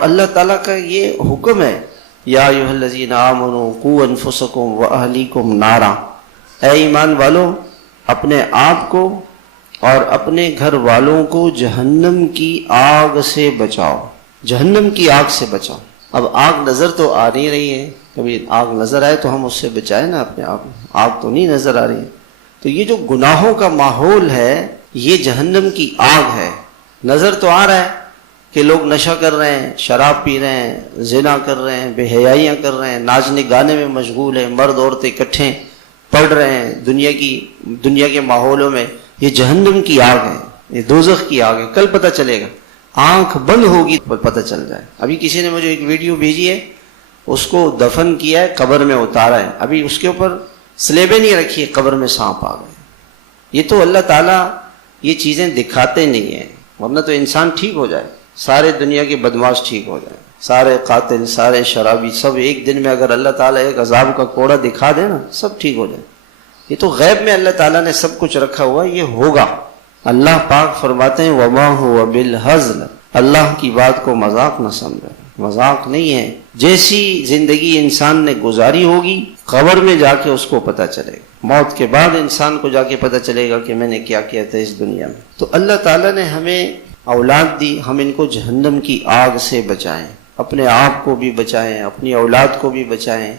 اللہ تعالیٰ کا یہ حکم ہے، یا ایھا الذین آمنوا قوا انفسکم واہلیکم نارا، اے ایمان والو اپنے آپ کو اور اپنے گھر والوں کو جہنم کی آگ سے بچاؤ، جہنم کی آگ سے بچاؤ۔ اب آگ نظر تو آ نہیں رہی ہے، کبھی آگ نظر آئے تو ہم اس سے بچائیں نا اپنے آپ، آگ تو نہیں نظر آ رہی ہے۔ تو یہ جو گناہوں کا ماحول ہے یہ جہنم کی آگ ہے۔ نظر تو آ رہا ہے کہ لوگ نشہ کر رہے ہیں، شراب پی رہے ہیں، زنا کر رہے ہیں، بے حیائیاں کر رہے ہیں، ناچنے گانے میں مشغول ہیں، مرد عورتیں اکٹھے پڑھ رہے ہیں دنیا کے ماحولوں میں۔ یہ جہنم کی آگ ہے، یہ دوزخ کی آگ ہے۔ کل پتہ چلے گا، آنکھ بند ہوگی تو پتہ چل جائے۔ ابھی کسی نے مجھے ایک ویڈیو بھیجی ہے، اس کو دفن کیا ہے، قبر میں اتارا ہے، ابھی اس کے اوپر سلیبیں نہیں رکھی ہے، قبر میں سانپ آ گئے۔ یہ تو اللہ تعالیٰ یہ چیزیں دکھاتے نہیں ہیں، ورنہ تو انسان ٹھیک ہو جائے، سارے دنیا کے بدماش ٹھیک ہو جائیں، سارے قاتل، سارے شرابی، سب ایک دن میں اگر اللہ تعالیٰ ایک عذاب کا کوڑا دکھا دے نا، سب ٹھیک ہو جائے۔ یہ تو غیب میں اللہ تعالیٰ نے سب کچھ رکھا ہوا، یہ ہوگا۔ اللہ پاک فرماتے ہیں وَمَا هُوَ بِالْهَزْلِ، اللہ کی بات کو مذاق نہ سمجھے، مذاق نہیں ہے۔ جیسی زندگی انسان نے گزاری ہوگی قبر میں جا کے اس کو پتہ چلے گا، موت کے بعد انسان کو جا کے پتہ چلے گا کہ میں نے کیا کیا تھا اس دنیا میں۔ تو اللہ تعالیٰ نے ہمیں اولاد دی، ہم ان کو جہنم کی آگ سے بچائیں، اپنے آپ کو بھی بچائیں، اپنی اولاد کو بھی بچائیں۔